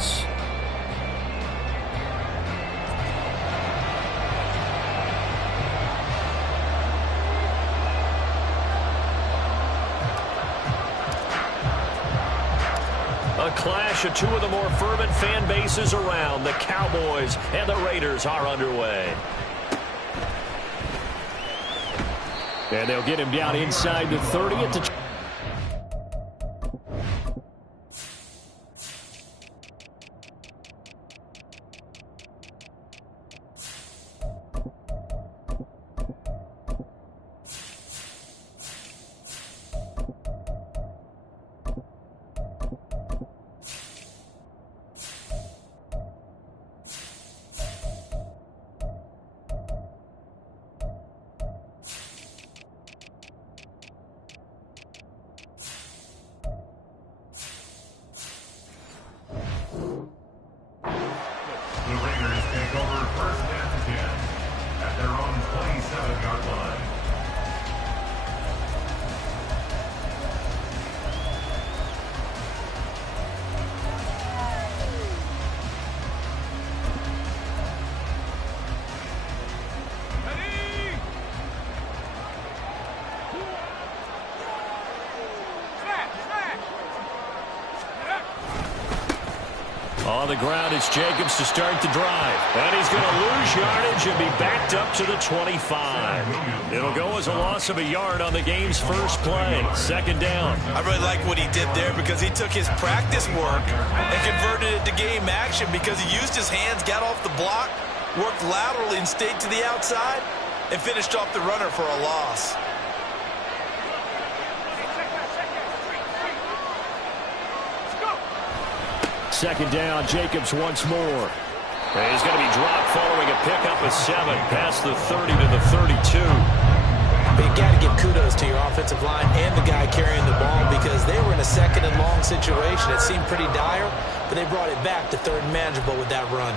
yards. A clash of two of the more fervent fan bases around. The Cowboys and the Raiders are underway. And they'll get him down inside the 30 at the... The Raiders take over first and 10 at their own 27-yard line. On the ground, it's Jacobs to start the drive. And he's going to lose yardage and be backed up to the 25. It'll go as a loss of a yard on the game's first play. Second down. I really like what he did there because he took his practice work and converted it to game action because he used his hands, got off the block, worked laterally and stayed to the outside, and finished off the runner for a loss. Second down, Jacobs once more. And he's going to be dropped following a pickup of 7 past the 30 to the 32. But you got to give kudos to your offensive line and the guy carrying the ball because they were in a second and long situation. It seemed pretty dire, but they brought it back to third and manageable with that run.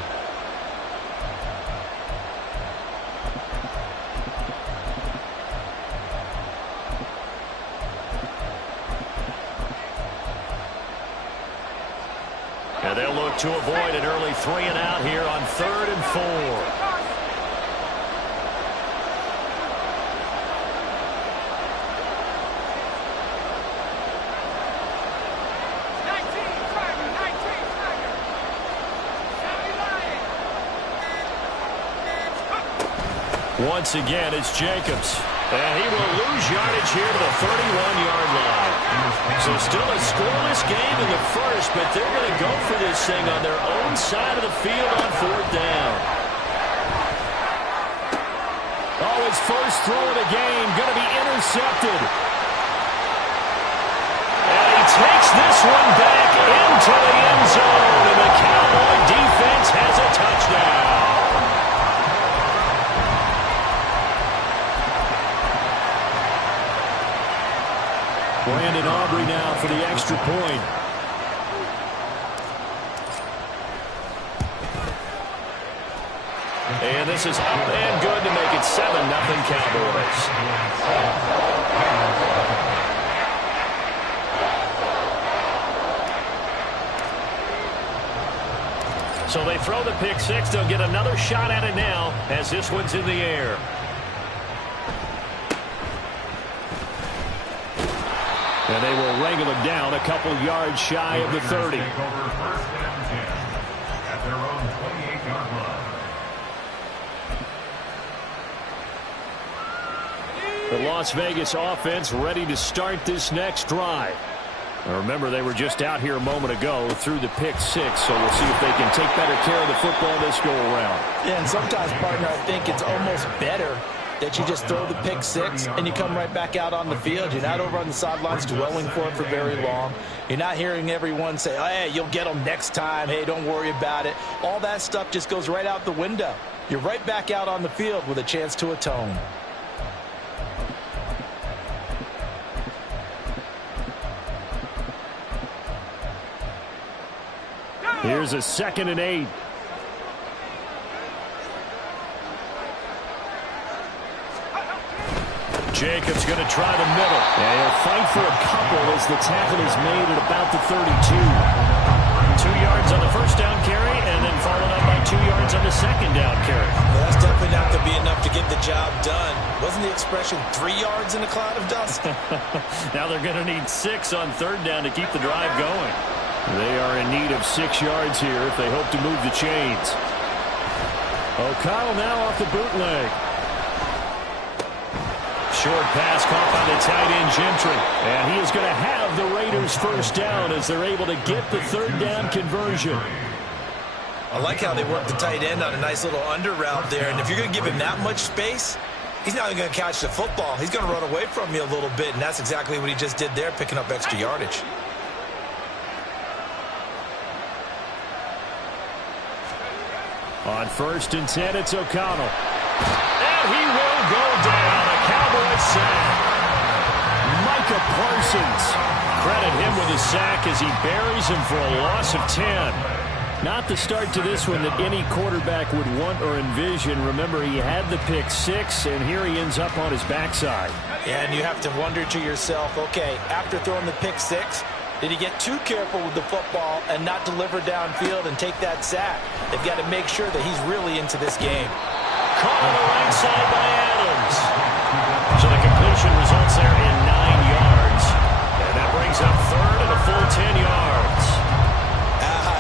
And they'll look to avoid an early 3 and out here on 3rd and 4. Once again, it's Jacobs. And he will lose yardage here to the 31-yard line. So still a scoreless game in the first, but they're going to go for this thing on their own side of the field on 4th down. Oh, his first throw of the game going to be intercepted. And he takes this one back into the end zone, and the Cowboy defense has a touchdown. Brandon Aubrey now for the extra point. And this is up and good to make it 7-0 Cowboys. So they throw the pick six. They'll get another shot at it now as this one's in the air. And they will wrangle him down a couple yards shy of the 30. Take over first and 10 at their own 28-yard line. The Las Vegas offense ready to start this next drive. Now remember, they were just out here a moment ago through the pick six, so we'll see if they can take better care of the football this go around. Yeah, and sometimes, partner, I think it's almost better that you just throw the pick six and you come right back out on the field. You're not over on the sidelines dwelling for it for very long. You're not hearing everyone say, oh, hey, you'll get them next time. Hey, don't worry about it. All that stuff just goes right out the window. You're right back out on the field with a chance to atone. Here's a 2nd and 8. Jacobs going to try the middle. And he'll fight for a couple as the tackle is made at about the 32. 2 yards on the first job done. Wasn't the expression 3 yards in a cloud of dust? Now they're going to need 6 on third down to keep the drive going. They are in need of 6 yards here if they hope to move the chains. O'Connell now off the bootleg. Short pass caught by the tight end Gentry. And he is going to have the Raiders first down as they're able to get the third down conversion. I like how they work the tight end on a nice little under route there. And if you're going to give him that much space, he's not going to catch the football. He's going to run away from you a little bit, and that's exactly what he just did there, picking up extra yardage. On 1st and 10, it's O'Connell. And he will go down. A Cowboy sack. Micah Parsons. Credit him with a sack as he buries him for a loss of 10. Not the start to this one that any quarterback would want or envision. Remember, he had the pick 6, and here he ends up on his backside. Yeah, and you have to wonder to yourself, okay, after throwing the pick 6, did he get too careful with the football and not deliver downfield and take that sack? They've got to make sure that he's really into this game. Caught on the right side by Adams. So the completion results there in 9 yards. And that brings up third and a full 10 yards.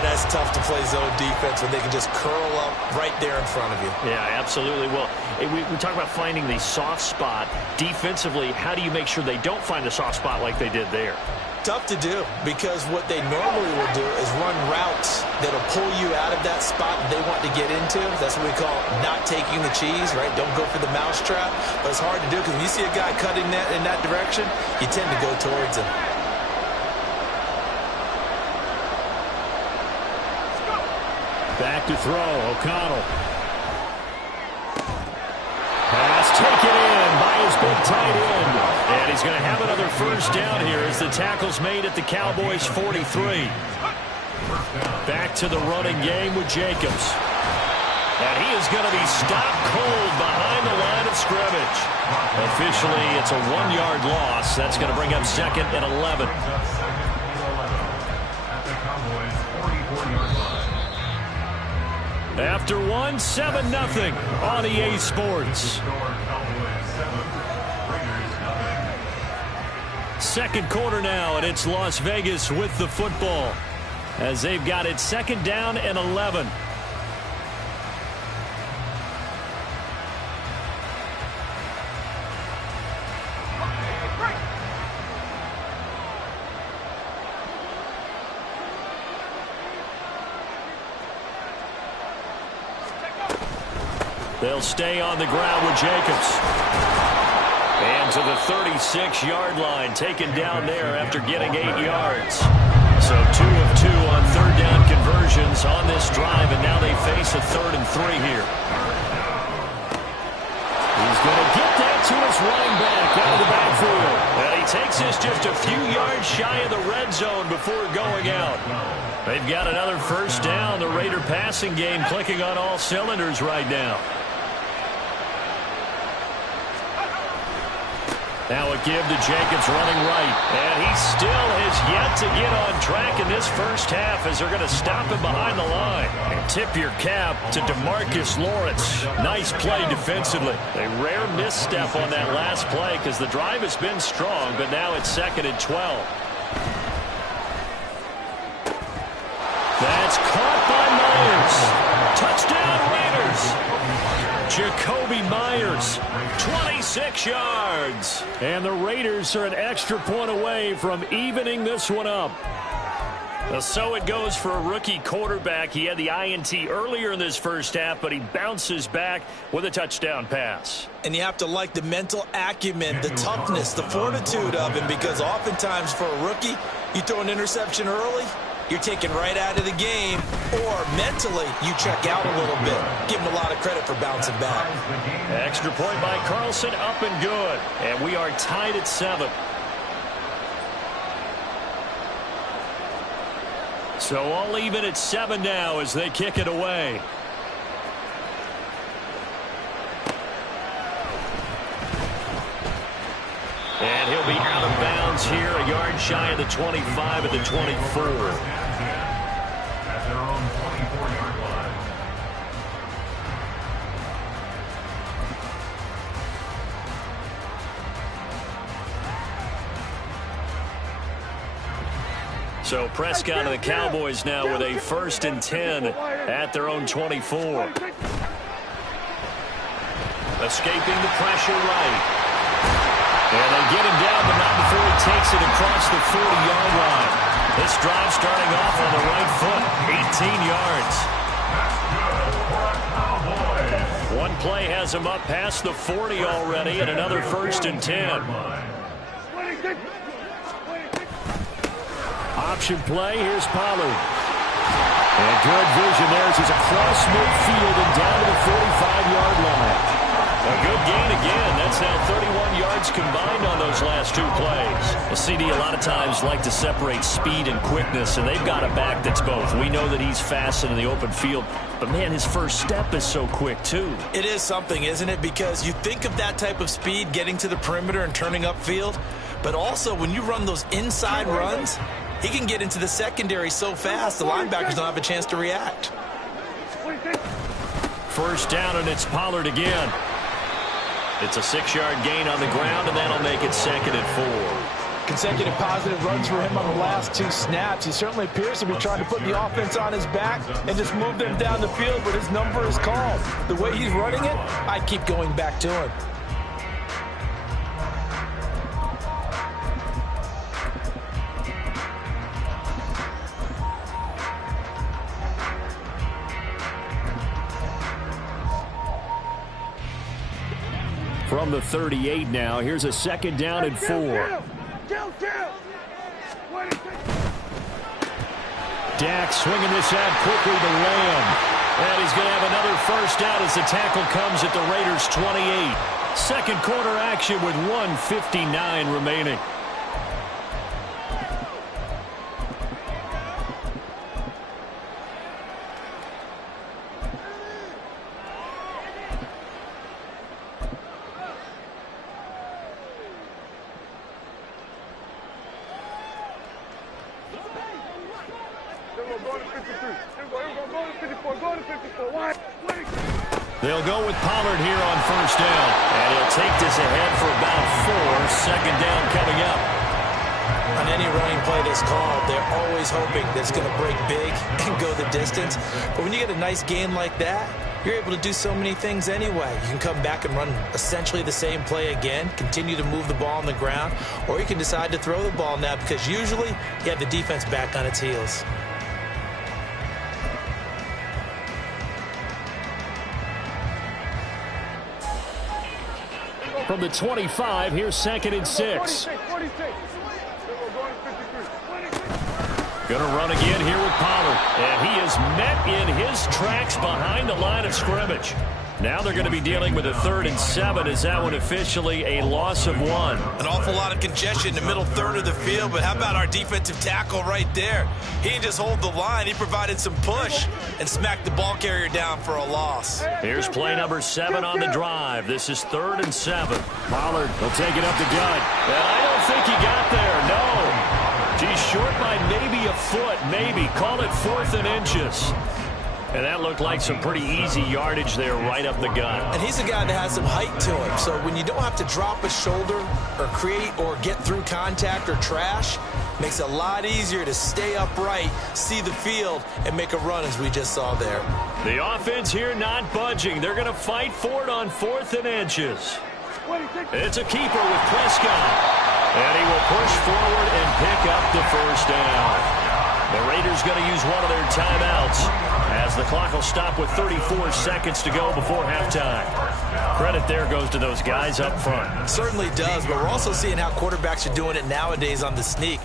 That's tough to play zone defense when they can just curl up right there in front of you. Yeah, absolutely. Well, we talk about finding the soft spot. Defensively, how do you make sure they don't find a soft spot like they did there? Tough to do, because what they normally will do is run routes that'll pull you out of that spot that they want to get into. That's what we call not taking the cheese, right? Don't go for the mousetrap. But it's hard to do because when you see a guy cutting that in that direction, you tend to go towards him. Back to throw, O'Connell. Pass taken in by his big tight end. And he's going to have another first down here as the tackle's made at the Cowboys' 43. Back to the running game with Jacobs. And he is going to be stopped cold behind the line of scrimmage. Officially, it's a 1-yard loss. That's going to bring up 2nd and 11. After 1, 7-0 on EA Sports. Second quarter now, and it's Las Vegas with the football as they've got it 2nd down and 11. They'll stay on the ground with Jacobs. And to the 36-yard line, taken down there after getting 8 yards. So 2 of 2 on third down conversions on this drive, and now they face a 3rd and 3 here. He's going to get that to his running back out of the backfield. And he takes this just a few yards shy of the red zone before going out. They've got another first down. The Raider passing game clicking on all cylinders right now. Now a give to Jacobs running right. And he still has yet to get on track in this first half as they're going to stop him behind the line. And tip your cap to DeMarcus Lawrence. Nice play defensively. A rare misstep on that last play because the drive has been strong, but now it's 2nd and 12. That's caught by Myers. Touchdown Raiders. Jacoby Myers, 26 yards. And the Raiders are an extra point away from evening this one up. So it goes for a rookie quarterback. He had the INT earlier in this first half, but he bounces back with a touchdown pass. And you have to like the mental acumen, the toughness, the fortitude of him, because oftentimes for a rookie, you throw an interception early, you're taken right out of the game, or mentally you check out a little bit. Give him a lot of credit for bouncing back. Extra point by Carlson, up and good. And we are tied at 7. So all even at 7 now as they kick it away. And he'll be out of bounds here, a yard shy of the 25 at the 24. At their own 24-yard line. So Prescott and the Cowboys now with a 1st and 10 at their own 24. Escaping the pressure right. And they get him down, but not before he takes it across the 40-yard line. This drive starting off on the right foot, 18 yards. One play has him up past the 40 already, and another 1st and 10. Option play, here's Pollard. And good vision there as he's across midfield and down to the 45-yard line. A good gain again. That's now 31 yards combined on those last 2 plays. Well, CD a lot of times like to separate speed and quickness, and they've got a back that's both. We know that he's fast in the open field, but, man, his first step is so quick, too. It is something, isn't it? Because you think of that type of speed getting to the perimeter and turning upfield, but also when you run those inside runs, he can get into the secondary so fast the linebackers don't have a chance to react. 1st down, and it's Pollard again. It's a 6-yard gain on the ground, and that'll make it 2nd and 4. Consecutive positive runs for him on the last 2 snaps. He certainly appears to be trying to put the offense on his back and just move them down the field, but his number is called. The way he's running it, I'd keep going back to him. From the 38 now, here's a 2nd down and 4. Dak swinging this out quickly to Lamb. And he's going to have another 1st down as the tackle comes at the Raiders' 28. 2nd quarter action with 1:59 remaining. They'll go with Pollard here on 1st down. And he'll take this ahead for about 4. 2nd down coming up. On any running play that's called, they're always hoping that it's going to break big and go the distance. But when you get a nice gain like that, you're able to do so many things anyway. You can come back and run essentially the same play again, continue to move the ball on the ground, or you can decide to throw the ball now because usually you have the defense back on its heels. From the 25, here's 2nd and 6. Going to run again here with Pollard. And he is met in his tracks behind the line of scrimmage. Now they're going to be dealing with a 3rd and 7. Is that one officially a loss of 1? An awful lot of congestion in the middle third of the field, but how about our defensive tackle right there? He didn't just hold the line. He provided some push and smacked the ball carrier down for a loss. Here's play number 7 on the drive. This is 3rd and 7. Pollard will take it up the gut. And I don't think he got there, no. He's short by maybe a foot, maybe. Call it 4th and inches. And that looked like some pretty easy yardage there right up the gut. And he's a guy that has some height to him. So when you don't have to drop a shoulder or create or get through contact or trash, makes it a lot easier to stay upright, see the field, and make a run as we just saw there. The offense here not budging. They're going to fight for it on 4th and inches. It's a keeper with Prescott. And he will push forward and pick up the 1st down. The Raiders going to use one of their timeouts as the clock will stop with 34 seconds to go before halftime. Credit there goes to those guys up front. Certainly does, but we're also seeing how quarterbacks are doing it nowadays on the sneak.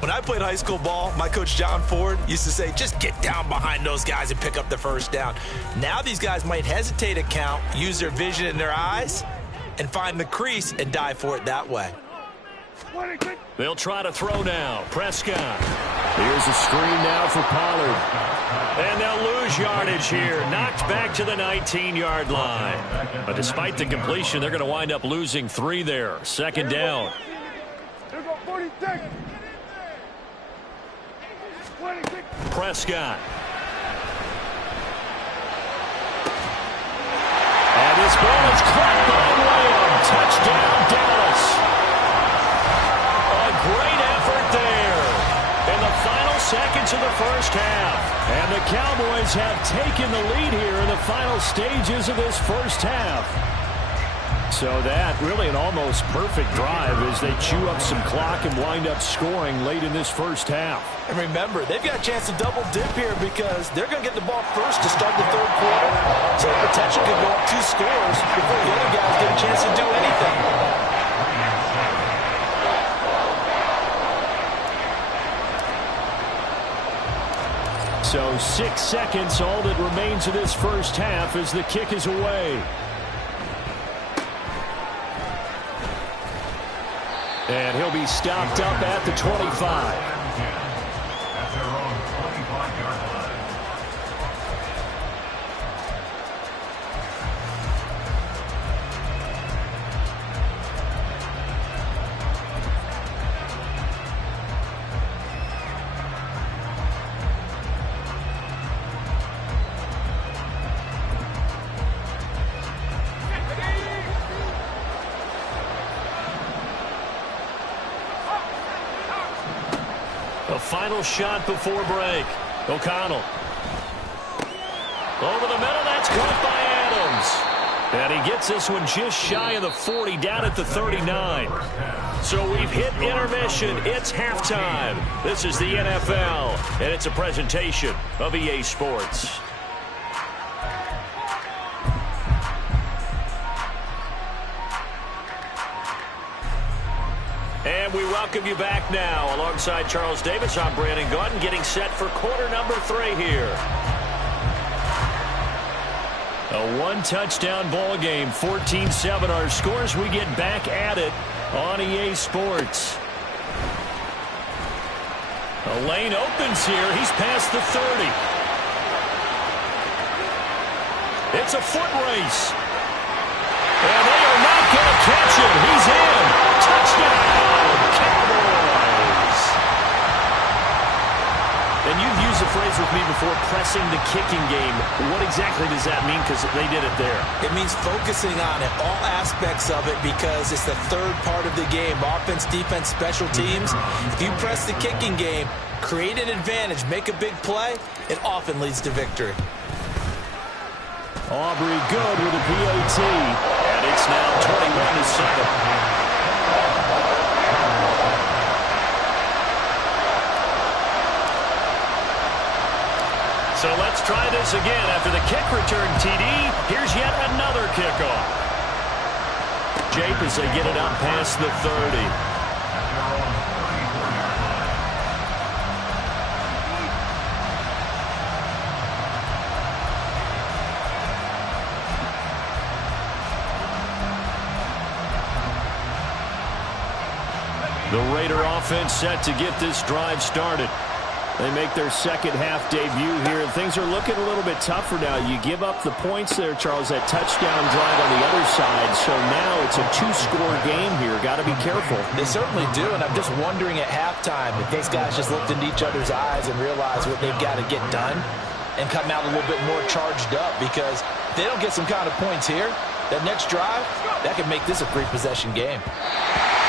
When I played high school ball, my coach John Ford used to say, just get down behind those guys and pick up the 1st down. Now these guys might hesitate to count, use their vision in their eyes, and find the crease and dive for it that way. They'll try to throw now. Prescott. Here's a screen now for Pollard. And they'll lose yardage here. Knocked back to the 19-yard line. But despite the completion, they're going to wind up losing 3 there. 2nd down. Prescott. And this ball is caught by Lamb. Touchdown, Dallas. A great effort there. In the final first half. And the Cowboys have taken the lead here in the final stages of this first half. So that really an almost perfect drive as they chew up some clock and wind up scoring late in this first half. And remember, they've got a chance to double dip here because they're going to get the ball first to start the third quarter. So the potential could go up 2 scores before the other guys get a chance to do anything. So 6 seconds, all that remains of this first half as the kick is away. And he'll be stopped up at the 25. At their own 25-yard line. A final shot before break. O'Connell. Over the middle, that's caught by Adams. And he gets this one just shy of the 40, down at the 39. So we've hit intermission. It's halftime. This is the NFL, and it's a presentation of EA Sports. And we welcome you back now. Alongside Charles Davis, I'm Brandon Gaudin, getting set for quarter number 3 here. A one-touchdown ball game, 14-7 our scores. We get back at it on EA Sports. A lane opens here. He's past the 30. It's a foot race. And they are not going to catch him. He's in. Touchdown, Cowboys. And you've used the phrase with me before, pressing the kicking game. What exactly does that mean? Because they did it there. It means focusing on it, all aspects of it, because it's the third part of the game. Offense, defense, special teams. If you press the kicking game, create an advantage, make a big play, it often leads to victory. Aubrey good with a PAT. And it's now 21-7. So let's try this again. After the kick return TD, here's yet another kickoff. Jape as they get it up past the 30. The Raider offense set to get this drive started. They make their second half debut here, and things are looking a little bit tougher now. You give up the points there, Charles, that touchdown drive on the other side. So now it's a 2-score game here. Got to be careful. They certainly do, and I'm just wondering at halftime if those guys just looked into each other's eyes and realized what they've got to get done and come out a little bit more charged up, because if they don't get some kind of points here, that next drive, that could make this a 3-possession game.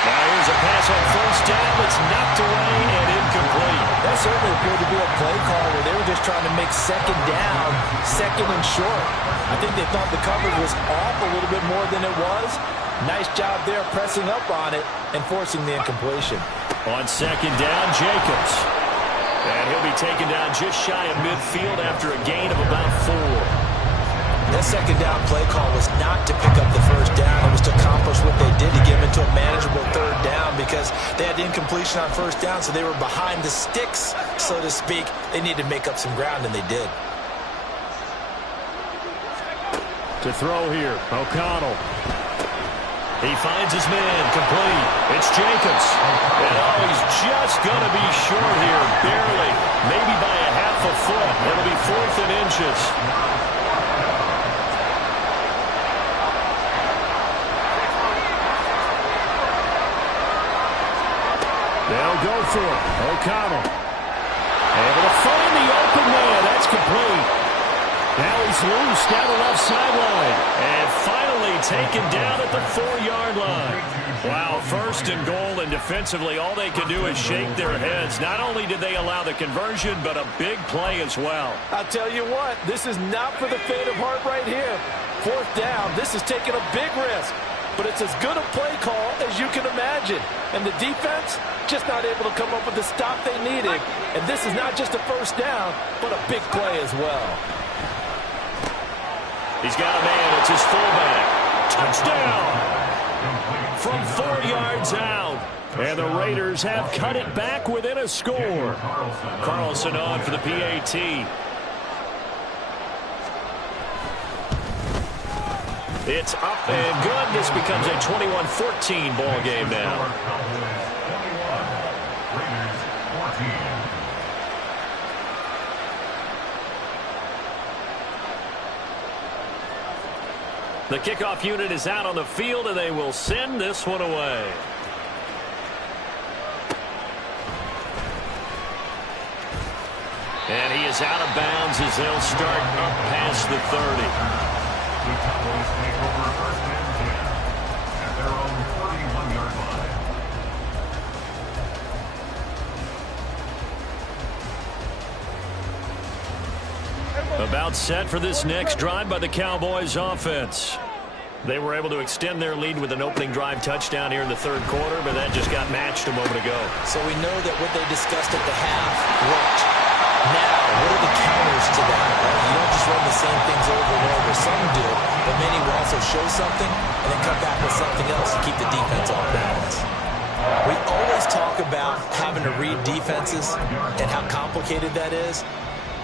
Now here's a pass on first down. It's knocked away and incomplete. That certainly appeared to be a play call where they were just trying to make second down, second and short. I think they thought the coverage was off a little bit more than it was. Nice job there pressing up on it and forcing the incompletion. On second down, Jacobs. And he'll be taken down just shy of midfield after a gain of about 4. That second down play call was not to pick up the first down. It was to accomplish what they did, to get them into a manageable third down, because they had incompletion on first down, so they were behind the sticks, so to speak. They needed to make up some ground, and they did. To throw here, O'Connell. He finds his man, complete. It's Jacobs. And he's just going to be short here, barely, maybe by a half a foot. It'll be 4th and inches. They'll go for it. O'Connell able to find the open man. That's complete. Now he's loose down the left sideline. And finally taken down at the 4-yard line. Wow, first and goal, and defensively all they can do is shake their heads. Not only did they allow the conversion, but a big play as well. I'll tell you what, this is not for the faint of heart right here. 4th down, this is taking a big risk. But it's as good a play call as you can imagine. And the defense just not able to come up with the stop they needed. And this is not just a first down, but a big play as well. He's got a man. It's his fullback. Touchdown! From 4 yards out. And the Raiders have cut it back within a score. Carlson on for the PAT. It's up and good. This becomes a 21-14 ball game now. The kickoff unit is out on the field, and they will send this one away. And he is out of bounds as they'll start up past the 30. The Cowboys take over first and 10 at their own 31-yard line. About set for this next drive by the Cowboys offense. They were able to extend their lead with an opening drive touchdown here in the 3rd quarter, but that just got matched a moment ago. So we know that what they discussed at the half worked. Now, what are the counters to that? Right? You don't just run the same things over and over. Some do, but many will also show something and then come back with something else to keep the defense off balance. We always talk about having to read defenses and how complicated that is.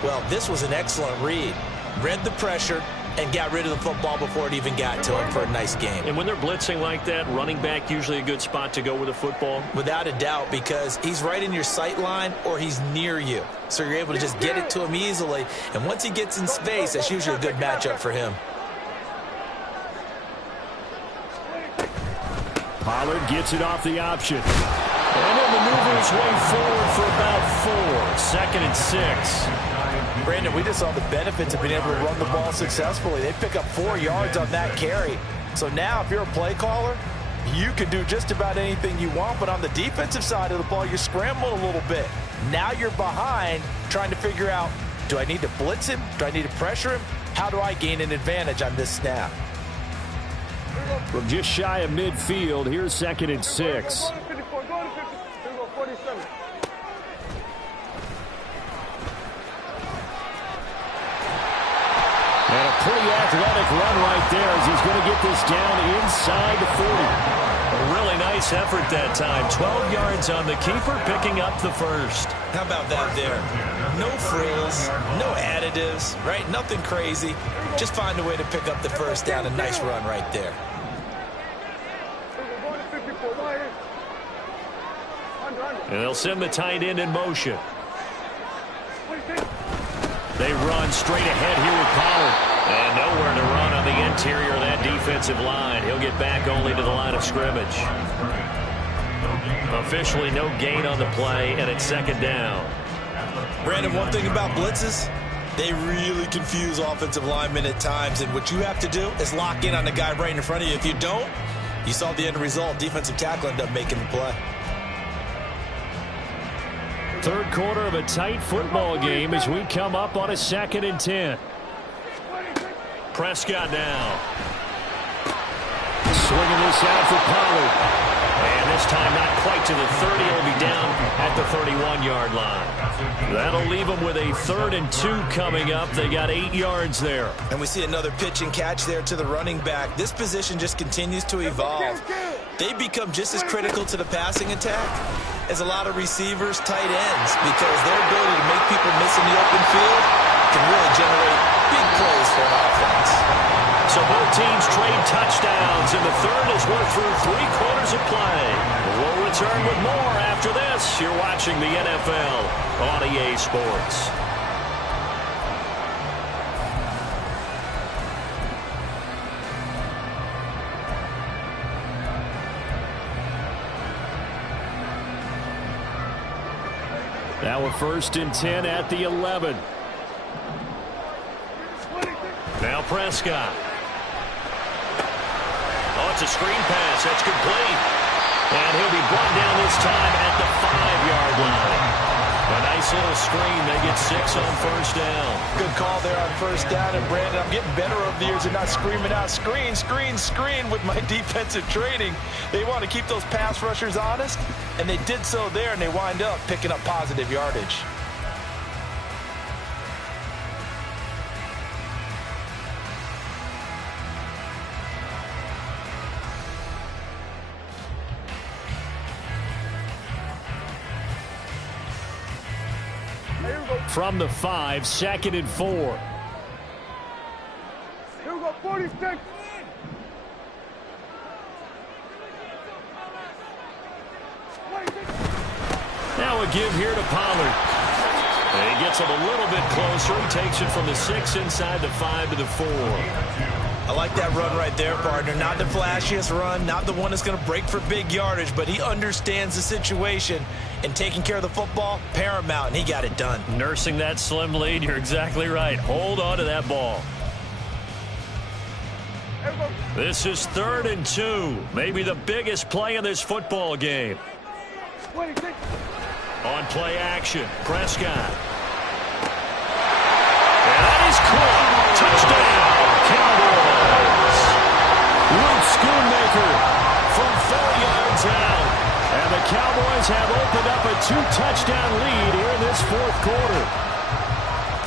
Well, this was an excellent read. Read the pressure and got rid of the football before it even got to him for a nice game. And when they're blitzing like that, running back usually a good spot to go with the football? Without a doubt, because he's right in your sight line or he's near you. So you're able to just get it to him easily. And once he gets in space, that's usually a good matchup for him. Pollard gets it off the option. And then maneuvers way forward for about 4. 2nd and 6. Brandon, we just saw the benefits of being able to run the ball successfully. They pick up 4 yards on that carry. So now if you're a play caller, you can do just about anything you want. But on the defensive side of the ball, you're scrambling a little bit. Now you're behind trying to figure out, do I need to blitz him? Do I need to pressure him? How do I gain an advantage on this snap? From just shy of midfield, here's 2nd and 6. And a pretty athletic run right there as he's going to get this down inside the 40. A really nice effort that time. 12 yards on the keeper, picking up the first. How about that there? No frills, no additives, right? Nothing crazy. Just find a way to pick up the first down. A nice run right there. And they'll send the tight end in motion. They run straight ahead here with Pollard. And nowhere to run on the interior of that defensive line. He'll get back only to the line of scrimmage. Officially no gain on the play, and it's 2nd down. Brandon, one thing about blitzes, they really confuse offensive linemen at times. And what you have to do is lock in on the guy right in front of you. If you don't, you saw the end result. Defensive tackle ended up making the play. 3rd quarter of a tight football game as we come up on a 2nd and 10. Prescott now. Swinging this out for Pollard. And this time not quite to the 30. He'll be down at the 31-yard line. That'll leave them with a 3rd and 2 coming up. They got 8 yards there. And we see another pitch and catch there to the running back. This position just continues to evolve. They become just as critical to the passing attack as a lot of receivers, tight ends, because their ability to make people miss in the open field can really generate big plays for an offense. So both teams trade touchdowns, and the 3rd as we're through 3 quarters of play. We'll return with more after this. You're watching the NFL on EA Sports. Now a 1st and 10 at the 11. Now Prescott. Oh, it's a screen pass. That's complete. And he'll be brought down this time at the 5-yard line. A nice little screen. They get 6 on first down. Good call there on first down. And, Brandon, I'm getting better over the years and not screaming out, screen, screen, screen with my defensive training. They want to keep those pass rushers honest, and they did so there, and they wind up picking up positive yardage. From the 5, 2nd and 4. Here we go, 46. Now a give here to Pollard. And he gets him a little bit closer. He takes it from the 6 inside the 5 to the 4. I like that run right there, partner. Not the flashiest run, not the one that's going to break for big yardage, but he understands the situation, and taking care of the football, paramount, and he got it done. Nursing that slim lead, you're exactly right. Hold on to that ball. This is 3rd and 2. Maybe the biggest play in this football game. On play action, Prescott. And that is caught. Touchdown, Cowboys. Luke Schoonmaker from 4 yards out. And the Cowboys have opened up a 2-touchdown lead here in this 4th quarter.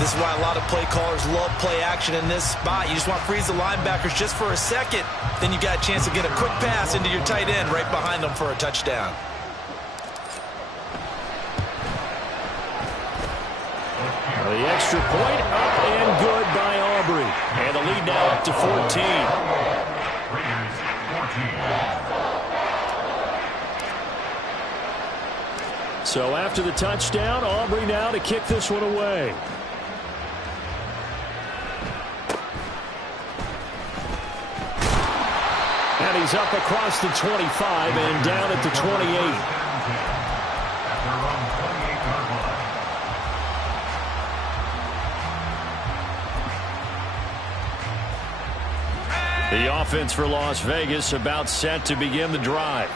This is why a lot of play callers love play action in this spot. You just want to freeze the linebackers just for a second. Then you got a chance to get a quick pass into your tight end right behind them for a touchdown. The extra point up and good by Aubrey. And the lead now up to 14. So after the touchdown, Aubrey now to kick this one away. And he's up across the 25 and down at the 28. The offense for Las Vegas about set to begin the drive.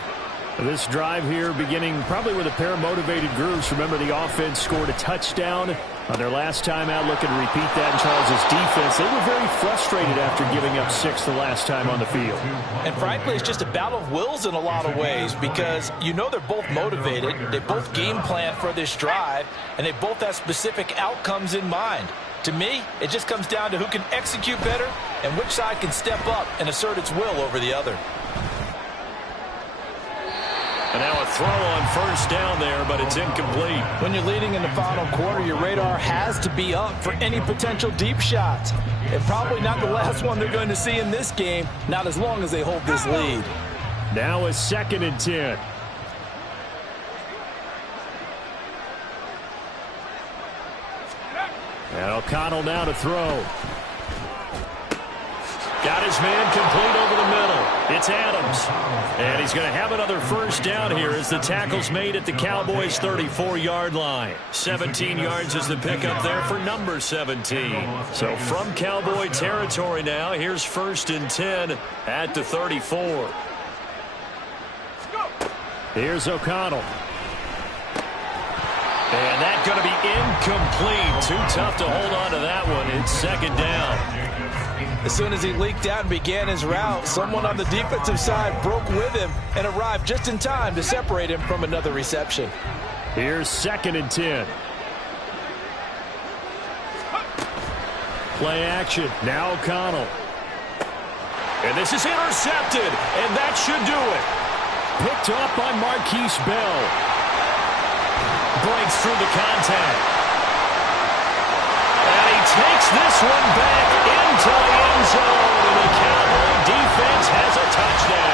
This drive here beginning probably with a pair of motivated groups. Remember, the offense scored a touchdown on their last time out. Looking to repeat that in Charles' defense. They were very frustrated after giving up 6 the last time on the field. And frankly, it's just a battle of wills in a lot of ways, because you know they're both motivated. They both game plan for this drive, and they both have specific outcomes in mind. To me, it just comes down to who can execute better and which side can step up and assert its will over the other. And now a throw on first down there, but it's incomplete. When you're leading in the final quarter, your radar has to be up for any potential deep shots. And probably not the last one they're going to see in this game, not as long as they hold this lead. Now a 2nd and 10. And O'Connell now to throw. Got his man complete over the middle. It's Adams. And he's going to have another first down here as the tackle's made at the Cowboys' 34-yard line. 17 yards is the pickup there for number 17. So from Cowboy territory now, here's 1st and 10 at the 34. Here's O'Connell. And that's going to be incomplete. Too tough to hold on to that one. It's 2nd down. As soon as he leaked out and began his route, someone on the defensive side broke with him and arrived just in time to separate him from another reception. Here's 2nd and 10. Play action. Now O'Connell. And this is intercepted. And that should do it. Picked up by Marquise Bell. Breaks through the contact. And he takes this one back into the end zone. And the Cowboy defense has a touchdown.